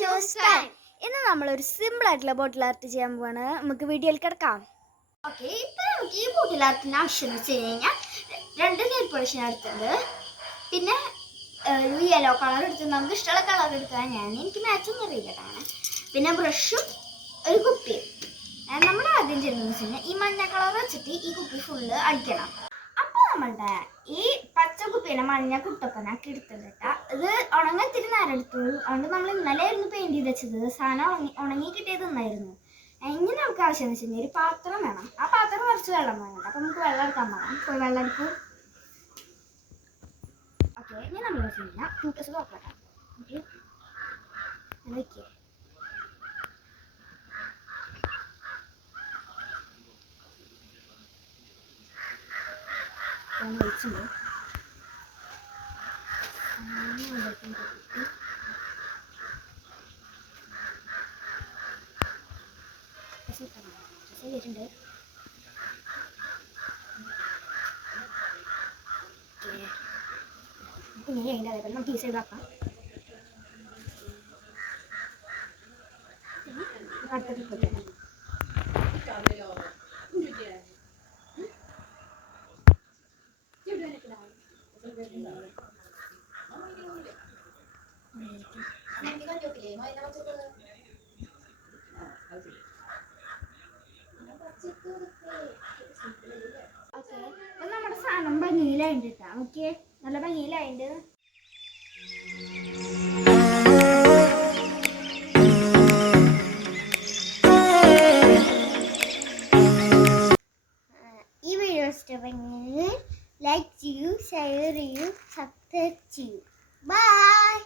ഇന്ന് നമ്മളൊരു സിമ്പിൾ ആയിട്ടുള്ള ബോട്ടിൽ ആർട്ട് ചെയ്യാൻ പോവാണ്. നമുക്ക് വീഡിയോയിൽ കിടക്കാം. ഓക്കെ, ഇപ്പം നമുക്ക് ഈ ബോട്ടിൽ ആർട്ടിന് ആവശ്യം എന്ന് വെച്ച് കഴിഞ്ഞാൽ 2 നെയിൽ പോളിഷ് എടുത്തത്, പിന്നെ ഒരു യെല്ലോ കളർ എടുത്ത് നമുക്ക് ഇഷ്ടമുള്ള കളർ എടുക്കാൻ. എനിക്ക് മാച്ചൊന്നും അറിയില്ലാണ്. പിന്നെ ബ്രഷും ഒരു കുപ്പിയും. നമ്മൾ ആദ്യം ചെയ്യുന്നതെന്ന് വെച്ച് കഴിഞ്ഞാൽ ഈ മഞ്ഞ കളർ വെച്ചിട്ട് ഈ കുപ്പി ഫുള്ള് അടിക്കണം. അപ്പോൾ നമ്മളുടെ ഈ പച്ച കുപ്പിയുടെ മഞ്ഞ കുട്ടപ്പനാക്കി എടുത്തിട്ടാ ഇത് ഉണങ്ങത്തിരി നേരം എടുത്തു. അതുകൊണ്ട് നമ്മൾ ഇന്നലെ ആയിരുന്നു പെയിന്റ് ചെയ്ത് വെച്ചത്. സാധനം ഉണങ്ങി കിട്ടിയത് ഇന്നായിരുന്നു. ഇനി നമുക്ക് ആവശ്യം എന്ന് വെച്ച് കഴിഞ്ഞാൽ ഒരു പാത്രം വേണം. ആ പാത്രം കുറച്ച് വെള്ളം വേണം. അപ്പം നമുക്ക് വെള്ളം എടുക്കാൻ പോകണം. പോയി വെള്ളം എടുക്കും. ഓക്കെ, ഇനി നമ്മൾ വെച്ച് കഴിഞ്ഞാൽ ടൂക്കസ് നോക്കാം. ഓക്കെ, വയ്ക്കേ വെച്ചിട്ടുണ്ട്. ചെയ്തിട്ടുണ്ട്. ഇങ്ങനെ അതിൻ്റെ അതേപോലെ നമുക്ക് യൂസ് ചെയ്താക്കാം. അടുത്തത് പോയിട്ട് നമ്മുടെ സാധനം ഭംഗിയിലായിട്ട് കിട്ടാം. ഓക്കെ, നല്ല ഭംഗിയിലായിട്ട്. ഈ വീഡിയോ ഇഷ്ടപ്പെട്ടെങ്കിൽ ലൈക്ക് ചെയ്യൂ, ഷെയർ ചെയ്യൂ, സബ്സ്ക്രൈബ് ചെയ്യൂ. ബൈ.